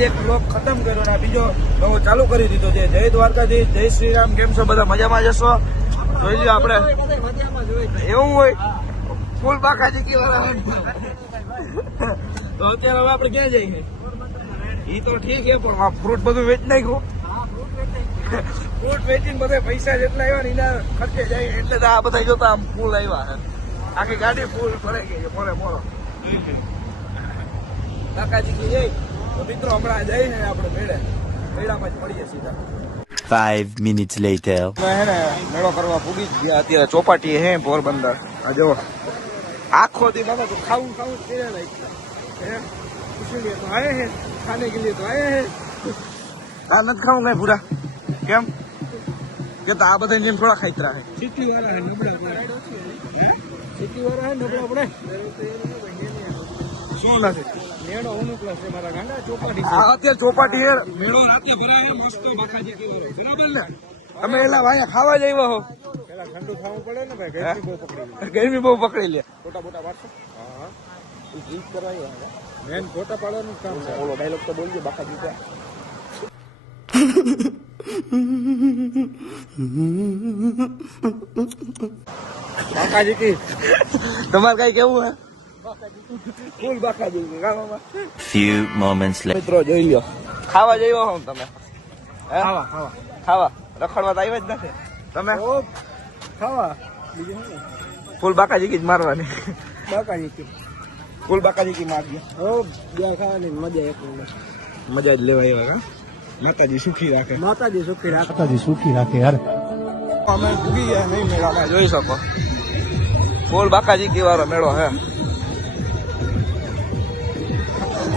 જ એક બ્લોગ ખતમ કર્યો ને બીજો નવો ચાલુ કરી દીધો છે. જય દ્વારકાધીશ, જય શ્રી રામ. કેમ છો બધા? મજામાં જશો? જોઈ લો આપણે એવું હોય ફૂલ બાકાજી કેવા તો અત્યારે હવે આપણે ક્યાં જઈએ? એ તો ઠીક છે પણ આ ફ્રૂટ બધું વેચ નાખ્યું. ફ્રૂટ વેચીને બધા પૈસા જેટલા આવ્યા ને એના ખર્ચે જાય એટલે તો આ બધા જોતા આમ ફૂલ આવ્યા. આખી ગાડી ફૂલ ભરાઈ ગઈ છે મોરે મોરો. કાકાજી કે જઈ તો મિત્રો હમણાં જઈને આપણે મેળામાં જ મળીએ સીધા. 5 minutes later. હે ને મેળો કરવા પૂગી જ ગયા. અત્યારે ચોપાટી હે પોરબંદર. આ જો આખો દી બાબા તો ખાવું જ કરે નહીં. इसीलिए तो आए हैं, खाने के लिए तो आए हैं. આ નથી ખાવું કઈ પૂરા કેમ કે આ બધા જેમ થોડા ખાઈતરા હે. સિટી વાળા હે નબળા પડે. શું નથી મેળો અનુકૂળ છે મારા ગાંડા. ચોપાટી અત્યારે ચોપાટી હે મેળો રાતે ભરાય હે મસ્ત બાકાજી કેવો બરાબર ને. અમે એલા ભાઈ ખાવા જ આવ્યા હો. પેલા ઠંડુ ખાવું પડે ને ભાઈ. ગરમી બહુ પકડી લે. ફોટા પાડશો? હા જીત કરાવ્યો મેન ફોટા પાડવાનું કામ છે. ઓલો ડાયલોગ તો બોલજો બાકાજી ત્યાં. બાકાજી કી તમારે કઈ કેવું હે? ફૂલ બાકાજી ગામમાં. Few moments later. મિત્રો જોઈ લ્યો ખાવા જઈવો હું તમે. ખાવા રખડવા તો આવ્યા જ નથી તમે. ખાવા ફૂલ બાકાજી કી જ મારવાની. બાકાજી કી ફૂલ બાકાજી કી મારી ખાવાની મજા એક મજા જ લેવા આવ્યા. માતાજી સુખી રાખે. માતાજી સુખી રાખે. માતાજી સુખી રાખે યાર. અમે ભૂગી ગયા નહીં મેળામાં જોઈ શકો. ફૂલ બાકાજી કી વાળો મેળો હે.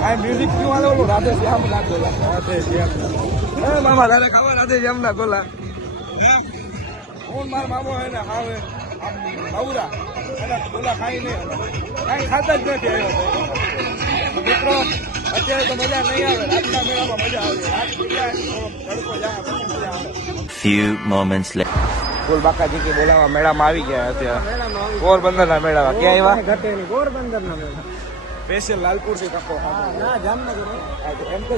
આ મ્યુઝિક ક્યું વાળો ઓલો રાધે શ્યામ ના ગોલા. રાધે શ્યામ હે મામા રાધે ખાવા રાધે શ્યામ ના ગોલા. કોણ માર મામો હે ને હાવે આવરા એના ગોલા ખાઈને કાંઈ ખાતા જ નથી આવ્યો. મિત્રો અત્યારે તો મજા નહીં આવે. રાતના મેળામાં મજા આવે. તડકો જાય પછી મજા આવે. Few moments later. ફૂલ બાકાજી કે બોલાવા મેળામાં આવી ગયા અત્યારે. પોરબંદર ના મેળામાં ક્યાં આવ્યા? પોરબંદર ના મેળા સ્પેશિયલ લાલપુર થી કપો. ના જામનગર એમ તો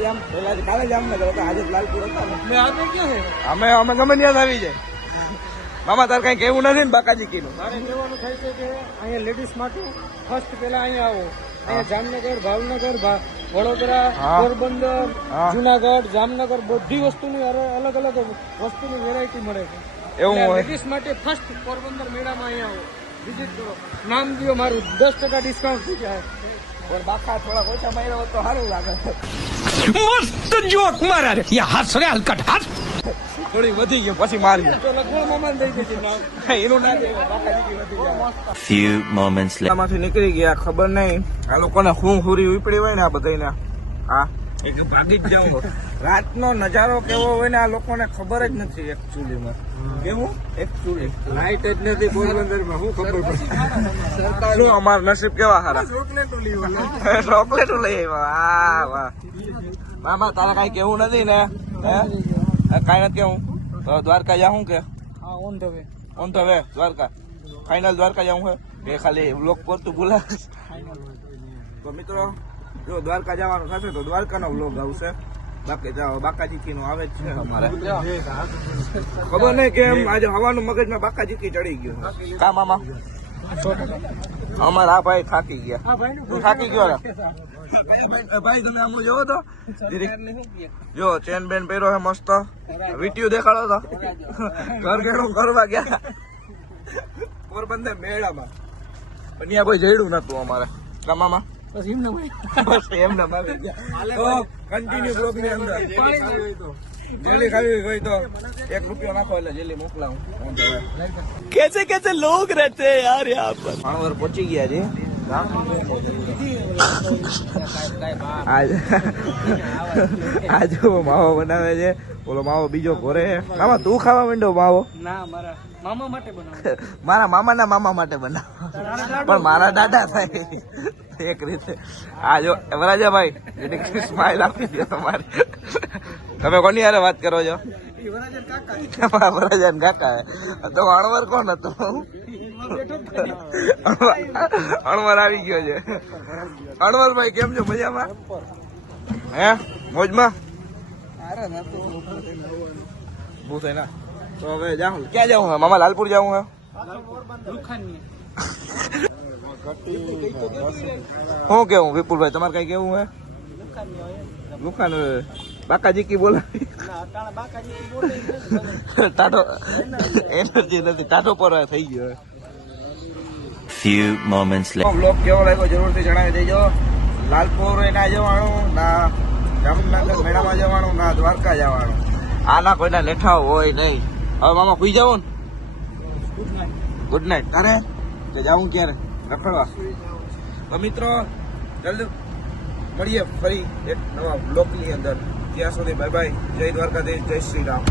કાલે જામનગર હતા આજે લાલપુર હતા. અમે ગમે ત્યાં આવી જાય. મામા તાર કઈ કેવું નથી ને બાકાજી કી નું? મારે કહેવાનું થાય છે કે અહીંયા લેડીઝ માટે ફર્સ્ટ પેલા અહીંયા આવો. અહીંયા જામનગર, ભાવનગર, વડોદરા, પોરબંદર, જુનાગઢ, જામનગર બધી વસ્તુની અલગ અલગ વસ્તુની વેરાયટી મળે છે. એવું લેડીઝ માટે ફર્સ્ટ પોરબંદર મેળામાં અહીંયા આવો, વિઝિટ કરો. નામ દો મારું 10% ડિસ્કાઉન્ટ થઈ જાય. પણ બાકા થોડા ઓછા માર્યા હોત તો સારું લાગે. મસ્ત જોક મારા રે યા હસ રે હલકટ હસ. થોડી વધી ગયો પછી મારી તો લગભગ મામાને દઈ દીધી નામ. એનું ના દે બાકાજી વધી ગયા. Few moments later. માંથી નીકળી ગયા ખબર નહીં આ લોકોને હું હુરી ઉપડી હોય ને આ બધાને. હા એક ભાગી જ જાવ. રાતનો નજારો કેવો હોય ને આ લોકોને ખબર જ નથી એકચ્યુઅલીમાં. કેવું એકચ્યુઅલી લાઈટ જ નથી પોરબંદરમાં. શું ખબર પડે શું અમાર નસીબ કેવા સારા. ચોકલેટો લઈ આવ્યા. વાહ મામા તારા કઈ કેવું નથી ને? કઈ નથી કેવું? દ્વારકા જાઉં કે on the way Dwarka final Dwarka જાઉં છે કે ખાલી વ્લોગ પર તું બોલા? તો મિત્રો જો દ્વારકા જવાનું થશે તો દ્વારકાનો વ્લોગ આવશે. બાકી જાઓ બાકાજી કી નું આવે જ છે અમારે. ખબર નહીં કેમ આજે હવાનું મગજમાં બાકાજી કી ચડી ગયું. કા મામા અમારા આ ભાઈ થાકી ગયા. તું થાકી ગયો? ભાઈ તમે આમ જોવો તો જો ચેન બેન પહેરો હે મસ્ત. વીટીઓ દેખાડો તો ઘર ઘેરું કરવા ગયા પોરબંદર મેળામાં. પણ ત્યાં કોઈ જઈડું નતું અમારે. કામામાં બસ એમને તો કન્ટિન્યુ બ્લોગ ની અંદર જેલી ખાવી હોય તો 1 રૂપિયો નાખો એટલે જેલી મોકલાવું. कैसे कैसे लोग रहते हैं यार यहाँ पर. માણવર પહોંચી ગયા છે. આજે માવો બનાવે છે. બોલો માવો બીજો ઘોરે છે. મામા તું ખાવા માંડ્યો માવો? ના મારા મામા માટે બનાવ. મારા મામાના મામા માટે બનાવ પણ મારા દાદા થાય એક રીતે. આ જો વરાજાભાઈ સ્માઈલ આપી દો તમારી. તમે કોની હારે વાત કરો છો? વરાજાન કાકા તો અણવર કોણ હતો? અણવર આવી ગયો છે. અણવરભાઈ કેમ છો? મજામાં હે? મોજમાં બહુ થાય ના તો હવે જાઉં ક્યાં જાઉં હે મામા લાલપુર જાઉં હે શું કેવું વિપુલભાઈ તમારે કઈ કેવું હે લુખાન બાકાજી કી બોલાવી ટાટો એનર્જી નથી ટાટો પર થઈ ગયો Few moments later. બ્લોગ કેવો લાગ્યો જરૂરથી જણાવી દેજો લાલપુર ના જવાનું ના જામનગર મેળામાં જવાનું ના દ્વારકા જવાનું આના કોઈના લેઠા હોય નહીં હવે મામા સુઈ જાવ ને ગુડ નાઇટ તારે કે જાઉં ક્યારે રખડવા તો મિત્રો જલ્દી મળીએ ફરી એક નવા બ્લોગની અંદર ત્યાં સુધી બાય બાય જય દ્વારકાધીશ જય શ્રી રામ